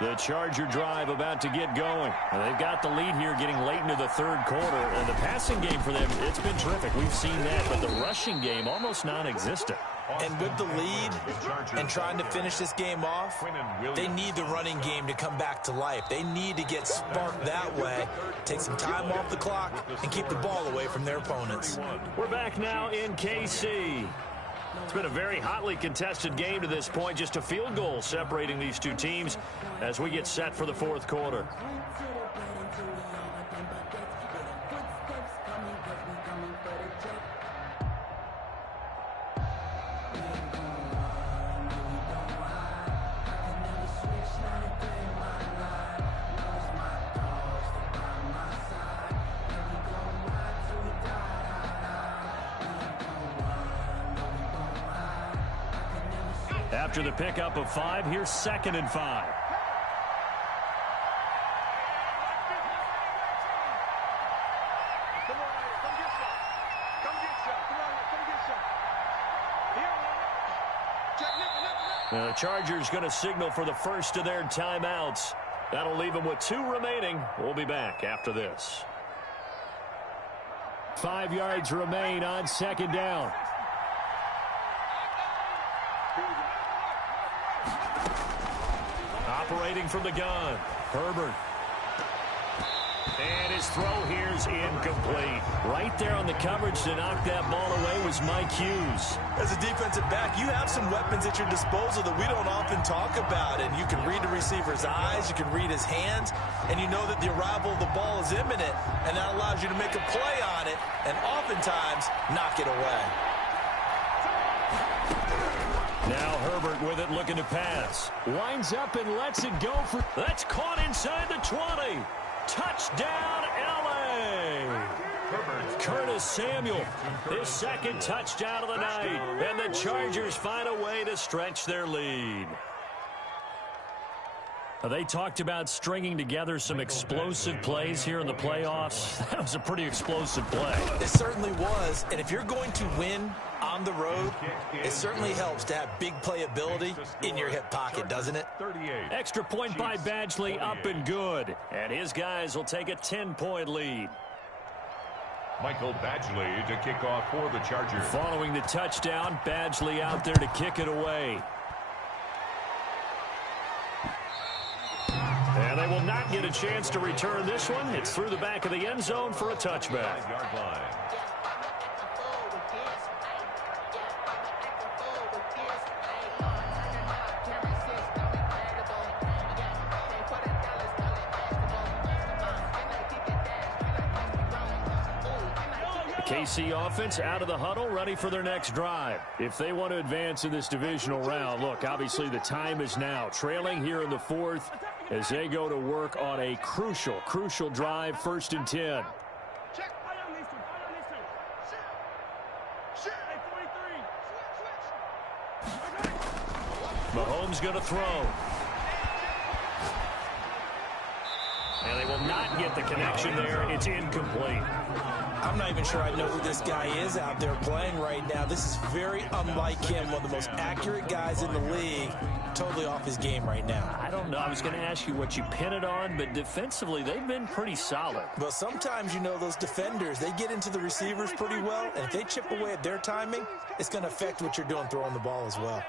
The Charger drive about to get going. And they've got the lead here getting late into the 3rd quarter. And the passing game for them, it's been terrific. We've seen that, but the rushing game almost non-existent. And with the lead and trying to finish this game off, they need the running game to come back to life. They need to get sparked that way, take some time off the clock, and keep the ball away from their opponents. We're back now in KC. It's been a very hotly contested game to this point. Just a field goal separating these two teams as we get set for the 4th quarter. After the pickup of 5, here's 2nd and 5. The Chargers going to signal for the first of their timeouts. That'll leave them with 2 remaining. We'll be back after this. 5 yards remain on 2nd down. Operating from the gun, Herbert. And his throw here's incomplete. Right there on the coverage to knock that ball away was Mike Hughes. As a defensive back, you have some weapons at your disposal that we don't often talk about. And you can read the receiver's eyes, you can read his hands, and you know that the arrival of the ball is imminent. And that allows you to make a play on it and oftentimes knock it away. Now Herbert with it, looking to pass. Winds up and lets it go for... That's caught inside the 20. Touchdown, L.A. Curtis Samuel, his 2nd touchdown of the night. And the Chargers find a way to stretch their lead. They talked about stringing together some explosive plays here in the playoffs. That was a pretty explosive play. It certainly was. And if you're going to win on the road, it certainly helps to have big playability in your hip pocket, doesn't it? Extra point by Badgley, up and good. And his guys will take a 10-point lead. Michael Badgley to kick off for the Chargers. Following the touchdown, Badgley out there to kick it away. And they will not get a chance to return this one. It's through the back of the end zone for a touchback. KC offense out of the huddle, ready for their next drive. If they want to advance in this divisional round, look, obviously the time is now. Trailing here in the fourth as they go to work on a crucial drive, 1st and 10. Mahomes going to throw. And they will not get the connection there. It's incomplete. I'm not even sure I know who this guy is out there playing right now. This is very unlike him, one of the most accurate guys in the league. Totally off his game right now. I don't know. I was going to ask you what you pin it on, but defensively, they've been pretty solid. Well, sometimes, you know, those defenders, they get into the receivers pretty well, and if they chip away at their timing, it's going to affect what you're doing throwing the ball as well.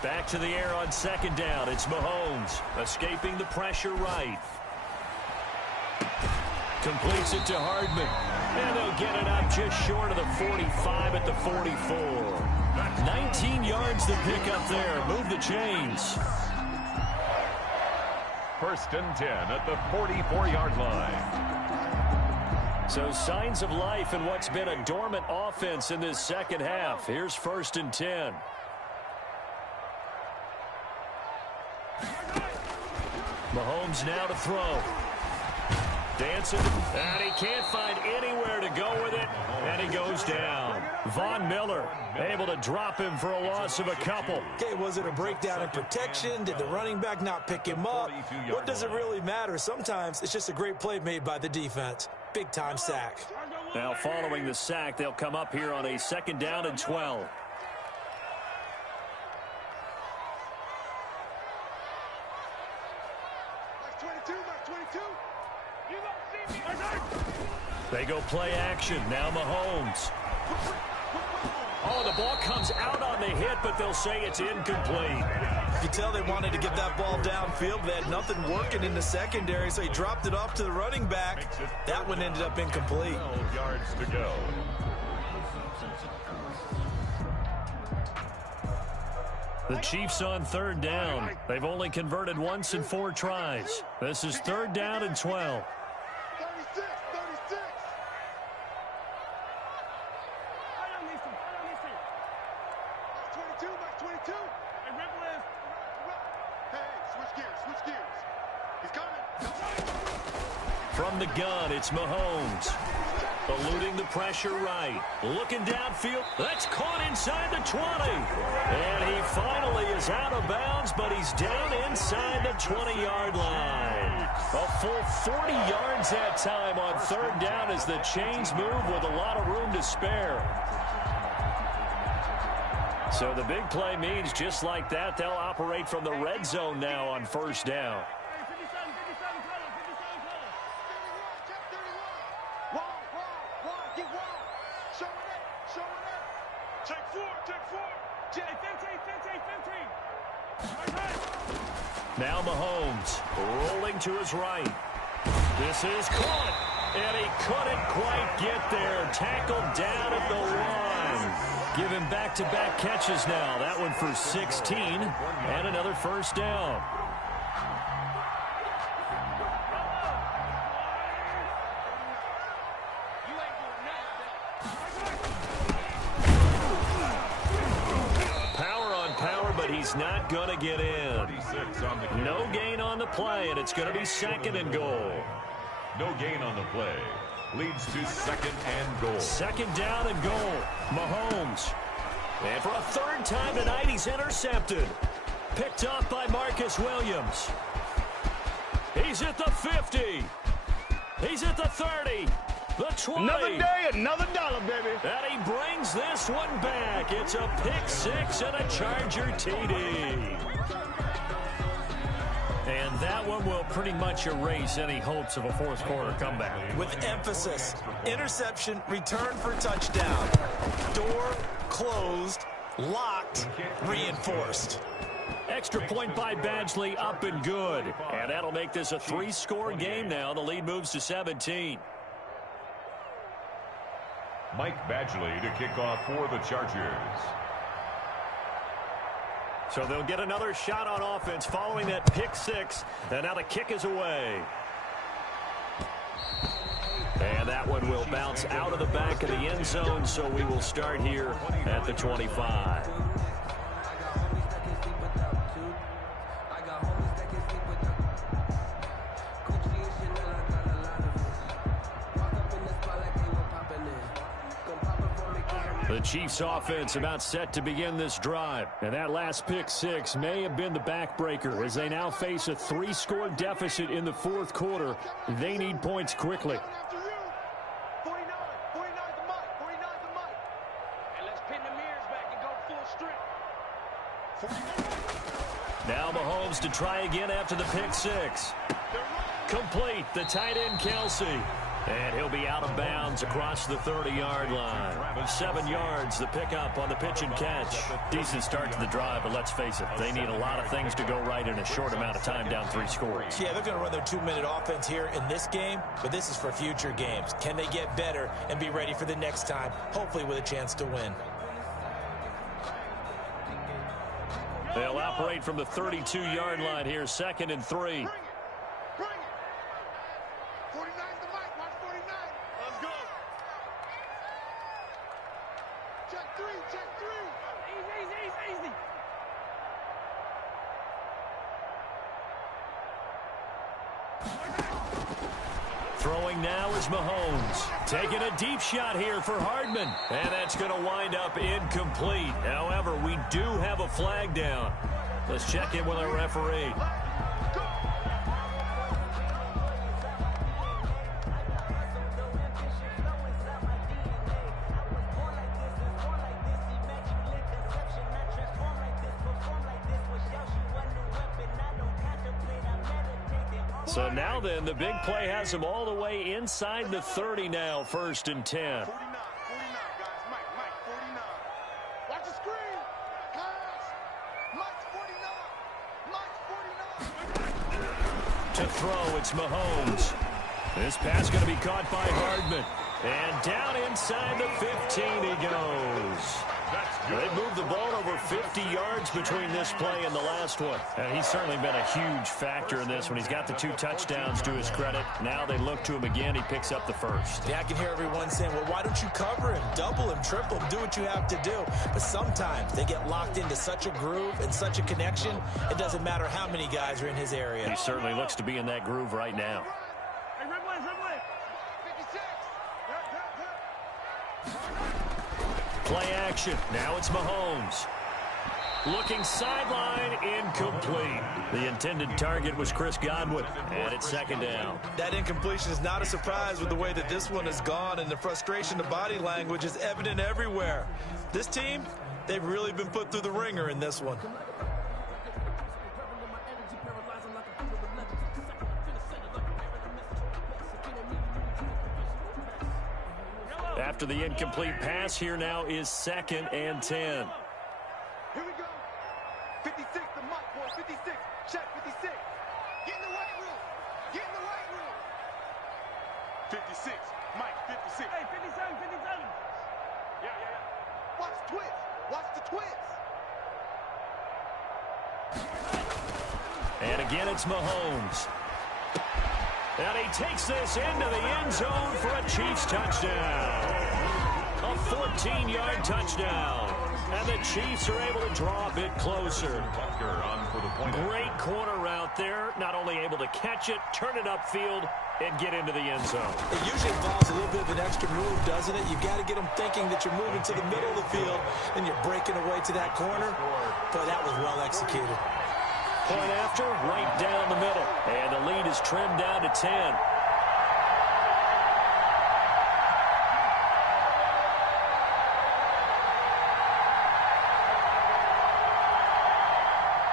Back to the air on 2nd down. It's Mahomes escaping the pressure right. Completes it to Hardman. And they'll get it up just short of the 45 at the 44. 19 yards to pick up there. Move the chains. 1st and 10 at the 44-yard line. So signs of life in what's been a dormant offense in this second half. Here's 1st and 10. Mahomes now to throw. Dancing, and he can't find anywhere to go with it, and he goes down. Von Miller able to drop him for a loss of a couple. Okay, was it a breakdown in protection? Did the running back not pick him up? What does it really matter? Sometimes it's just a great play made by the defense. Big-time sack. Now following the sack, they'll come up here on a 2nd down and 12. They go play action. Now Mahomes. Oh, the ball comes out on the hit, but they'll say it's incomplete. You can tell they wanted to get that ball downfield. They had nothing working in the secondary, so he dropped it off to the running back. That one ended up incomplete. 12 yards to go. The Chiefs on 3rd down. They've only converted once in 4 tries. This is 3rd down and 12. From the gun, it's Mahomes. Eluding the pressure right. Looking downfield. That's caught inside the 20. And he finally is out of bounds, but he's down inside the 20-yard line. A full 40 yards that time on 3rd down as the chains move with a lot of room to spare. So the big play means just like that, they'll operate from the red zone now on 1st down. Now Mahomes rolling to his right. This is caught, and he couldn't quite get there. Tackled down at the 1. Give him back-to-back catches now. That one for 16, and another 1st down. He's not going to get in. No gain on the play, and it's going to be 2nd and goal. No gain on the play. Leads to 2nd and goal. 2nd down and goal. Mahomes And for a third time tonight, he's intercepted. Picked off by Marcus Williams. He's at the 50. He's at the 30. The 20. Another day, another dollar, baby. And he brings this one back. It's a pick six and a Charger TD. And that one will pretty much erase any hopes of a fourth quarter comeback. With emphasis, interception, return for touchdown. Door closed, locked, reinforced. Extra point by Badgley, up and good. And that'll make this a three-score game now. The lead moves to 17. Mike Badgley to kick off for the Chargers. So they'll get another shot on offense following that pick six. And now the kick is away. And that one will bounce out of the back of the end zone, so we will start here at the 25. The Chiefs offense about set to begin this drive. And that last pick six may have been the backbreaker as they now face a three-score deficit in the fourth quarter. They need points quickly. 49 the mic. And let's pin the mirrors back and go full strength. Now Mahomes to try again after the pick six. Complete, the tight end Kelsey. And he'll be out of bounds across the 30-yard line. 7 yards, the pickup on the pitch and catch. Decent start to the drive, but let's face it, they need a lot of things to go right in a short amount of time down 3 scores. Yeah, they're going to run their 2-minute offense here in this game, but this is for future games. Can they get better and be ready for the next time, hopefully with a chance to win? They'll operate from the 32-yard line here, 2nd and 3. Bring it. 49's the mic. Watch 49. Let's go. Check 3. Easy. Throwing now is Mahomes. Taking a deep shot here for Hardman. And that's going to wind up incomplete. However, we do have a flag down. Let's check in with our referee. So now then, the big play has him all the way inside the 30 now, 1st and 10. 49, guys. Mike, 49. Watch the screen. Pass. Mike's 49. To throw, it's Mahomes. This pass going to be caught by Hardman. And down inside the 15 he goes. They've moved the ball over 50 yards between this play and the last one. And he's certainly been a huge factor in this one. He's got the 2 touchdowns to his credit. Now they look to him again. He picks up the first. Yeah, I can hear everyone saying, well, why don't you cover him, double him, triple him, do what you have to do. But sometimes they get locked into such a groove and such a connection, it doesn't matter how many guys are in his area. He certainly looks to be in that groove right now. Hey, red one. 56. Play action. Now it's Mahomes. Looking sideline, incomplete. The intended target was Chris Godwin, and it's 2nd down. That incompletion is not a surprise with the way that this one has gone, and the frustration, the body language is evident everywhere. This team, they've really been put through the ringer in this one. After the incomplete pass, here now is 2nd and 10. Here we go. 56, the mic, boy. 56. Check 56. Get in the weight room. 56. Mike, 56. Hey, 57. Yeah. Watch the twist. And again, it's Mahomes. And he takes this into the end zone for a Chiefs touchdown. A 14-yard touchdown. And the Chiefs are able to draw a bit closer. Butker on for the point. Great corner route there. Not only able to catch it, turn it upfield, and get into the end zone. It usually involves a little bit of an extra move, doesn't it? You've got to get them thinking that you're moving to the middle of the field and you're breaking away to that corner. But that was well executed. Point after, right down the middle. And the lead is trimmed down to 10.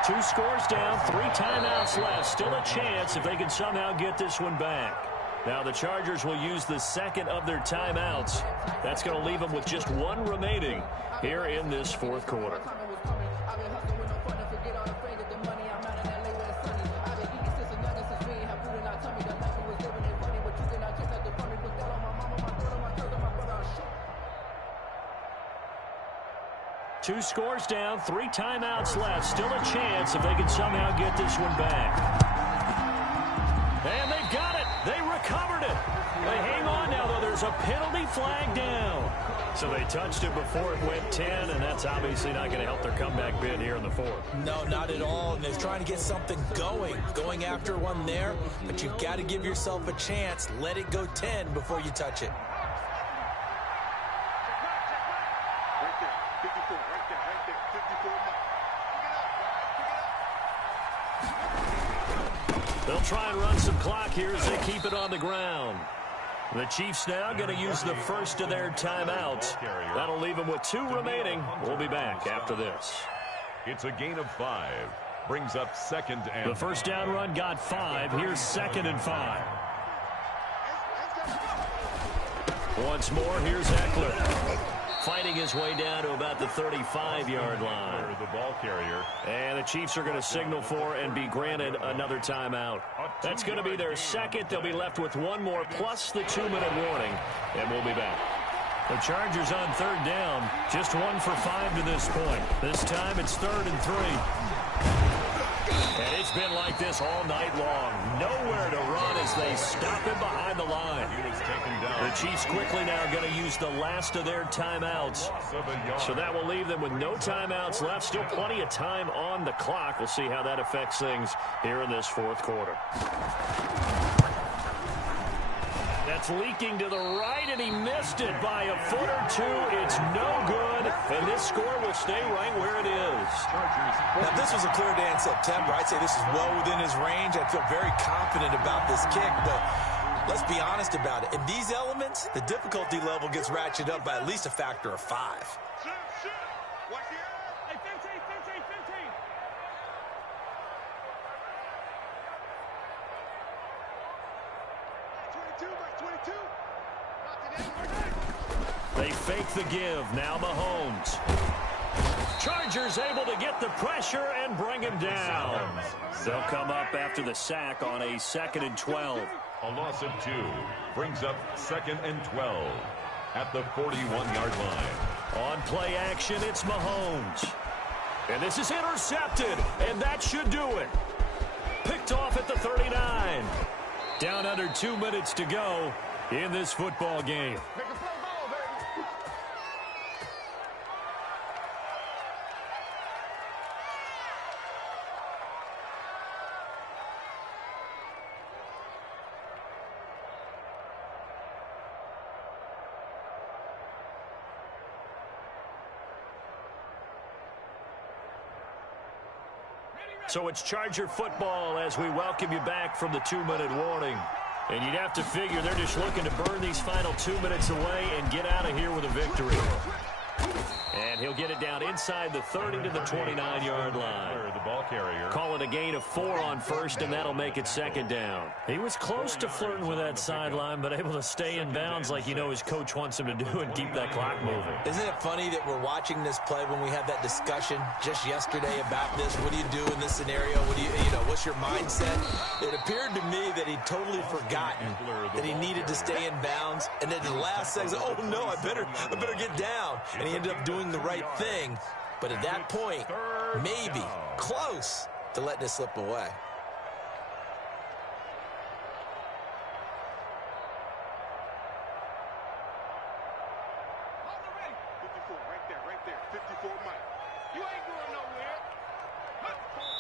Two scores down, 3 timeouts left. Still a chance if they can somehow get this one back. Now the Chargers will use the second of their timeouts. That's going to leave them with just 1 remaining here in this fourth quarter. Two scores down, 3 timeouts left. Still a chance if they can somehow get this one back. And they've got it. They recovered it. They hang on now, though. There's a penalty flag down. So they touched it before it went 10, and that's obviously not going to help their comeback bid here in the fourth. No, not at all. And they're trying to get something going after one there. But you've got to give yourself a chance. Let it go 10 before you touch it. They'll try and run some clock here as they keep it on the ground. The Chiefs now going to use the first of their timeouts. That'll leave them with 2 remaining. We'll be back after this. It's a gain of 5. Brings up second and... The first down run got 5. Here's 2nd and 5. Once more, here's Eckler. Fighting his way down to about the 35-yard line. The ball carrier. And the Chiefs are going to signal for and be granted another timeout. That's going to be their second. They'll be left with 1 more plus the 2-minute warning. And we'll be back. The Chargers on 3rd down. Just 1 for 5 to this point. This time it's 3rd and 3. And it's been like this all night long. Nowhere to run as they stop him behind the line. He was taken down. The Chiefs quickly now going to use the last of their timeouts. So that will leave them with no timeouts left. Still plenty of time on the clock. We'll see how that affects things here in this fourth quarter. That's leaking to the right, and he missed it by a foot or 2. It's no good, and this score will stay right where it is. Now, if this was a clear day in September, I'd say this is well within his range. I feel very confident about this kick, but let's be honest about it. In these elements, the difficulty level gets ratcheted up by at least a factor of 5. Watch here. Hey, 15. 22. They fake the give. Now Mahomes. Chargers able to get the pressure and bring him down. They'll come up after the sack on a 2nd and 12. A loss of 2 brings up 2nd and 12 at the 41-yard line. On play action, it's Mahomes. And this is intercepted, and that should do it. Picked off at the 39. Down under 2 minutes to go in this football game. So it's Charger football as we welcome you back from the 2-minute warning. And you'd have to figure they're just looking to burn these final 2 minutes away and get out of here with a victory. And he'll get it down inside the 30 to the 29-yard line. The ball carrier. Call it a gain of 4 on first, and that'll make it 2nd down. He was close to flirting with that sideline, but able to stay in bounds like you know his coach wants him to do and keep that clock moving. Isn't it funny that we're watching this play when we had that discussion just yesterday about this? What do you do in this scenario? What do you what's your mindset? It appeared to me that he'd totally forgotten that he needed to stay in bounds, and then the last second, oh no, I better get down. And he ended up doing the right thing, but at that point, maybe close to letting it slip away. Hold the ready. 54, right there, right there, 54 Mike. You ain't going nowhere.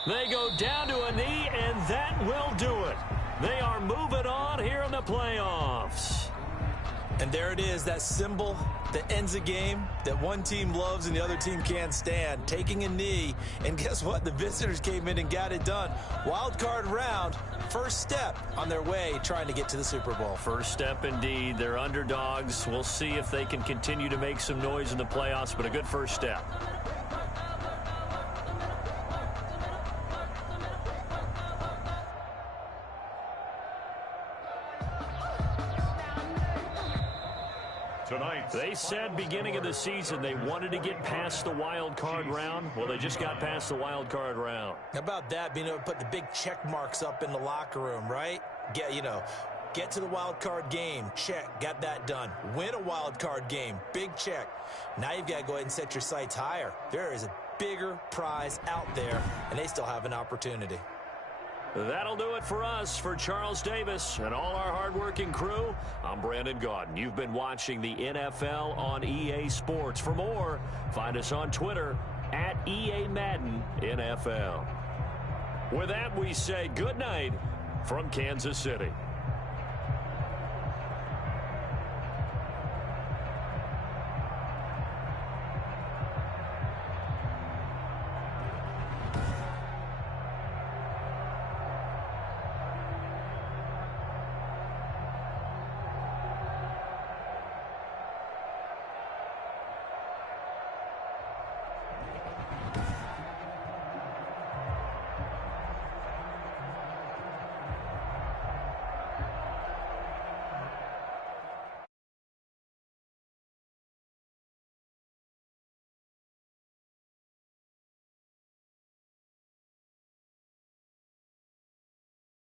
They go down to a knee, and that will do it. They are moving on here in the playoffs. And there it is, that symbol that ends a game that one team loves and the other team can't stand, taking a knee. And guess what? The visitors came in and got it done. Wild card round, first step on their way trying to get to the Super Bowl. First step indeed. They're underdogs. We'll see if they can continue to make some noise in the playoffs, but a good first step. They said beginning of the season they wanted to get past the wild card round. Well, they just got past the wild card round. How about that, being able to put the big check marks up in the locker room, right? Get to the wild card game. Check. Got that done. Win a wild card game. Big check. Now you've got to go ahead and set your sights higher. There is a bigger prize out there, and they still have an opportunity. That'll do it for us. For Charles Davis and all our hardworking crew, I'm Brandon Gaudin. You've been watching the NFL on EA Sports. For more, find us on Twitter at EA Madden NFL. With that, we say good night from Kansas City.